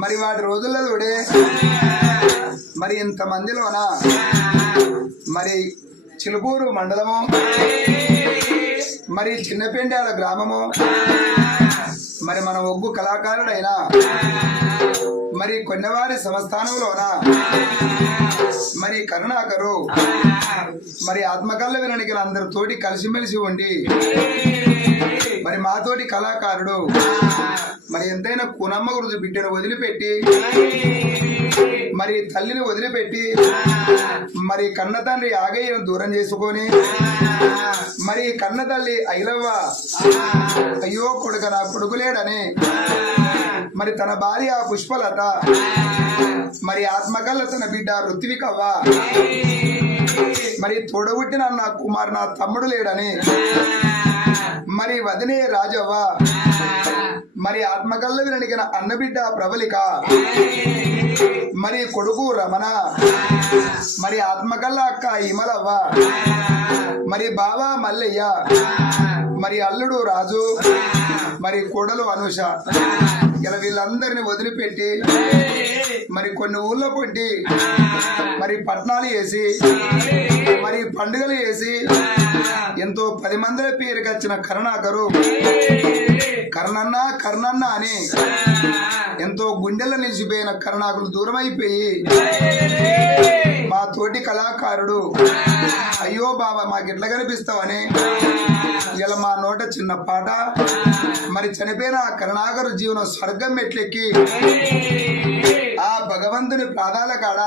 మరి వాటి రోజుల్లో చూడే మరి ఇంతమందిలోన మరి చిలుపూరు మండలము మరి చిన్నపెండాల గ్రామము మరి మన ఒగ్గు కళాకారుడైన మరి కొన్నవారి సంస్థానంలోన మరి కరుణాకరు మరి ఆత్మకళ్ళ విననికి అందరితోటి కలిసిమెలిసి ఉండి మరి మాతోటి కళాకారుడు మరి ఎంతైనా కునమ్మ గురించి బిడ్డను వదిలిపెట్టి మరి తల్లిని వదిలిపెట్టి మరి కన్న తండ్రి ఆగయ్యను దూరం చేసుకొని మరి కన్న తల్లి ఐలవ్వ అయ్యో కొడుక నా కొడుకు లేడని మరి తన భార్య పుష్పలత మరి ఆత్మకల్ల తన బిడ్డ ఋత్వికవ్వ మరి తోడబుట్టిన నా కుమారు నా తమ్ముడు లేడని మరి వదినే రాజవ్వ మరి ఆత్మకల్ల వినడిగిన అన్నబిడ్డ ప్రబలిక మరి కొడుకు రమణ మరి ఆత్మకల్ల అక్క ఇమలవ్వ మరి బావ మల్లయ్య మరి అల్లుడు రాజు మరి కొడలు అనుష ఇలా వీళ్ళందరినీ వదిలిపెట్టి మరి కొన్ని ఊళ్ళో పొంటి మరి పట్నాలు వేసి మరి పండుగలు వేసి ఎంతో 10 మంది పేరుకి వచ్చిన కరుణాకరు కర్ణన్న అని ఎంతో గుండెల్లో నిలిచిపోయిన కరుణాకరు దూరం అయిపోయి మా తోటి కళాకారుడు అయ్యో బాబా మాకు ఎట్లా కనిపిస్తావని ఇలా మా నోట చిన్న పాట మరి చనిపోయిన కరుణాకరు జీవనం స్వర్గం మెట్లెక్కి ఆ భగవంతుని పాదాల కాడ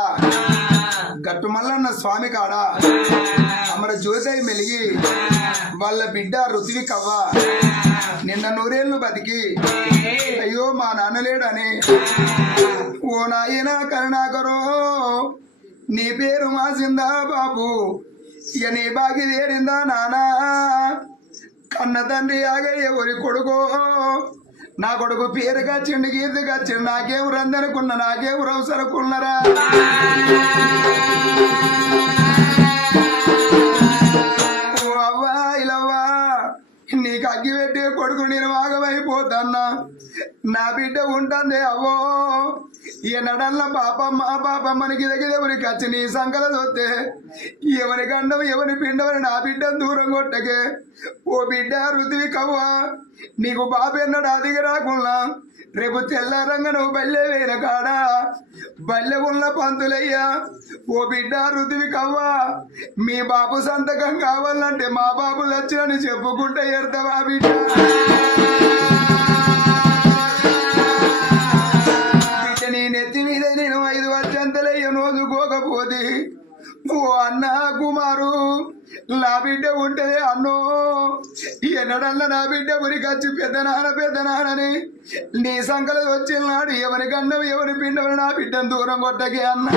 గట్టుమల్లన్న స్వామి కాడ అమర జ్యోతి మెలిగి వాళ్ళ బిడ్డ ఋత్వికవ్వ నిన్న 100 ఏళ్ళు బతికి అయ్యో మా నాన్నలేడని ఓ నాయనా కరుణాకరో నీ పేరు మాసిందా బాబు ఇక నీ బాకి తేరిందా నానా కన్న తండ్రి ఆగయ్య ఎవరి కొడుకో నా కొడుకు పేరు కచ్చిండు గీర్తి కచ్చిండు నాకేం రందనుకున్నా నాకేం రవసరకున్నారా ఓ అవ్వా ఇలవ్వా నీకు అగ్గి పెట్టే కొడుకు నేను ఆగమైపోతాన్నా నా బిడ్డ ఉంటుంది అవ్వో ఈ నడల్ల పాపమ్మనికి దగ్గరికి వచ్చి నీ సంకల చూస్తే ఎవరి గండం ఎవరి పిండవని నా బిడ్డను దూరం కొట్టకే ఓ బిడ్డ ఋత్వికవ్వ నీకు బాబెన్నడు అదిగి రాకుండా రేపు తెల్లారంగా నువ్వు బల్లె వేన కాడా బల్లె ఉన్న పంతులయ్యా ఓ బిడ్డ ఋత్వికవ్వ మీ బాబు సంతకం కావాలంటే మా బాబు వచ్చినని చెప్పుకుంటే ఎడతావా బిడ్డ నీ నెత్తి మీద నేను 5 వర్షంతలయ్య నోసుకోకపోతే ఓ అన్న కుమారు నా బిడ్డ ఉంటే అన్నో ఎన్నడల్లా నా బిడ్డ ఉరికొచ్చి పెద్దనానని నీ సంకలు వచ్చినాడు ఎవరి గండం ఎవరి పిండవని నా బిడ్డను దూరం కొట్టకే అన్న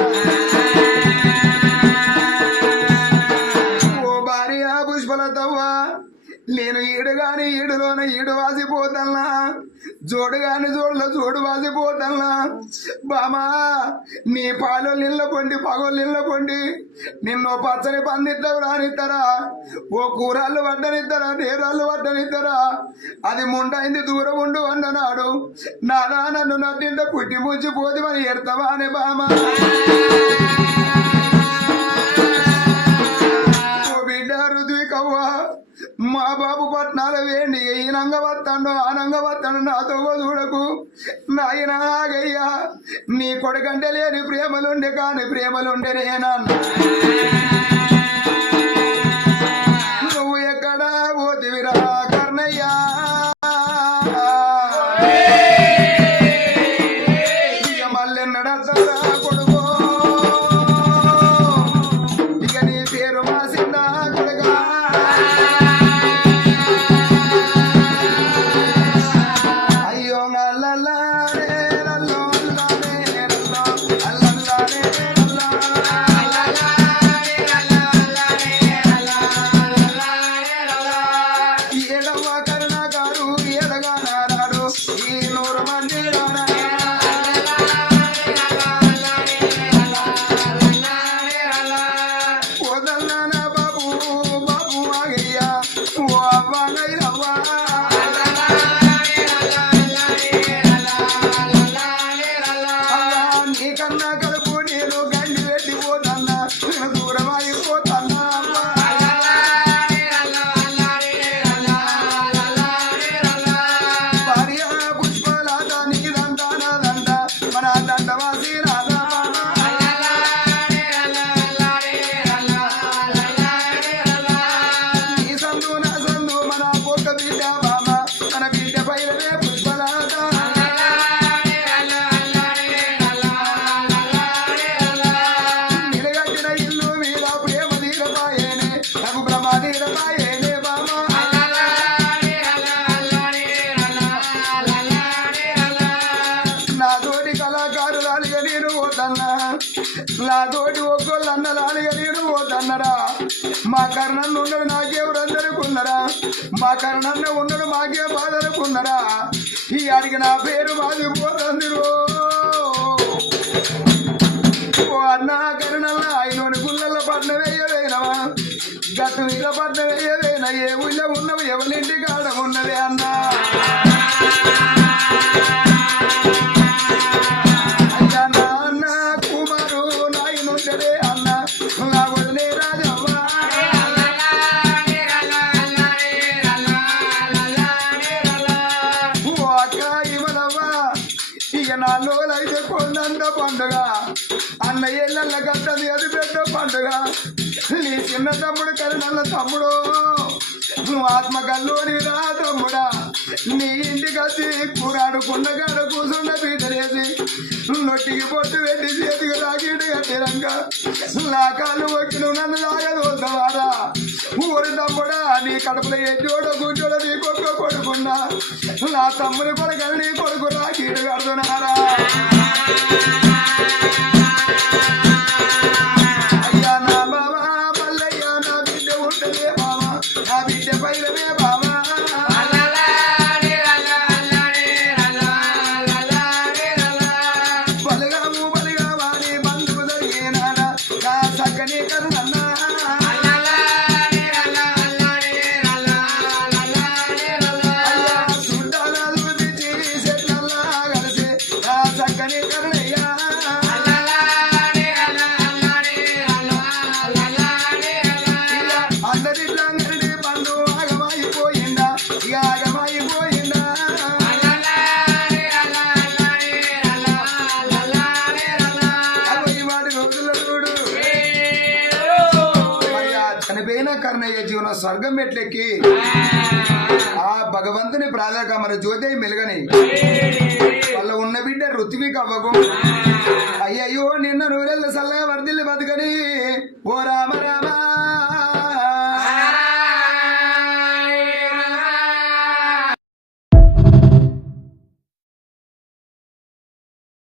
ఓ భార్య పుష్పలతవ్వ నేను ఈడుగాని ఈడులోన ఈడు వాసిపోతల్లా జోడుగాని జోడులో జోడు వాసిపోతల్లా బామా నీ పాలు నిల్ల పొండి పగోలు నిల్ల పొండి నిన్నో పచ్చని పందిట్లకు రానిస్తారా ఓ కూరళ్ళు వడ్డనిస్తారా నేరాళ్ళు వడ్డనిస్తారా అది ముండైంది దూరం ఉండు అన్ననాడు నానా నన్ను నట్టింట పుట్టి ముంచిపోతే మరి ఎడతావా అని బామా ఓ బిడ్డ ఋత్వికవ్వ మా బాబు పట్నాల వేండి ఈనంగ వస్తాడు ఆనంగ వస్తాడు నాతో చూడకు నాయనాగయ్యా నీ కొడుకంటే లేని ప్రేమలుండే కాని ప్రేమలుండే నేనా నువ్వు ఎక్కడా పోతివిరా కర్ణయ్యా ఇక మళ్ళెన్నడతారా కొడుకో ఇక నీ పేరు మాసిందా కొడుకా నాతోటి ఒక్కళ్ళు అన్నదానిగా నేను పోతన్నరా మా కర్ణన్న ఉన్నాడు నాకెవరందరికి ఉన్నారా మా కర్ణన్న ఉన్నాడు మాకే బాధలుకున్నారా ఈ అడిగి నా పేరు మాదిపోతుంది ఓ అన్న కరుణల్ల ఆయనోని గుళ్ళల్లో పట్నం వేయవేనవా గట్టు మీద పట్నం వేయవేనా ఏ ఊళ్ళో ఉన్నవి ఎవరింటి కాడ ఉన్నవే అన్నా అయ్యా నాన్న కుమారు నాయనుండడే అన్న నా వదిలే రాజవ్వ ఓ అక్క ఇవ్వలవ్వ ఇక నాలో అయితే కొండంత పండుగ అన్న ఏళ్ళ గట్టది అది పెద్ద పండుగ నీ చిన్న తమ్ముడు కరుణల్ల తమ్ముడు నువ్వు ఆత్మకల్లోని రా తమ్ముడా నీ ఇంటికి వచ్చి కూరాడుకున్న కాడ కూర్చున్న పీటలేసి నొట్టికి పొట్టు పెట్టి చేతికి రాకీడు కట్టిరంగా నా కాళ్ళు వచ్చి నువ్వు నన్ను లాగదోతావారా ఊరి తమ్ముడా నీ కడుపులో ఎడ్డోడో కూర్చోడో నీ కొడుకు కొడుకున్నా నా తమ్ముని కొడుకు నీ కొడుకు రాకీడు కడుతున్నారా అయ్యా నా బాబా మల్లయ్య నా బిడ్డ ఉంటలే బాబా నా బిడ్డ పైలమే బాబా బలగాము బలగావాని బంధువు జరిగేనాడా నా చక్కని కరుణన్నా కర్ణయ్య జీవన స్వర్గం మెట్లెక్కి ఆ భగవంతుని ప్రాధాకమన జ్యోతి మెలుగని వాళ్ళ ఉన్న బిడ్డ ఋత్విక్ అవ్వకు అయ్యయ్యో నిన్న నూరెళ్ళ సల్లగా వర్దిల్లి బతుకని ఓ రామ రామ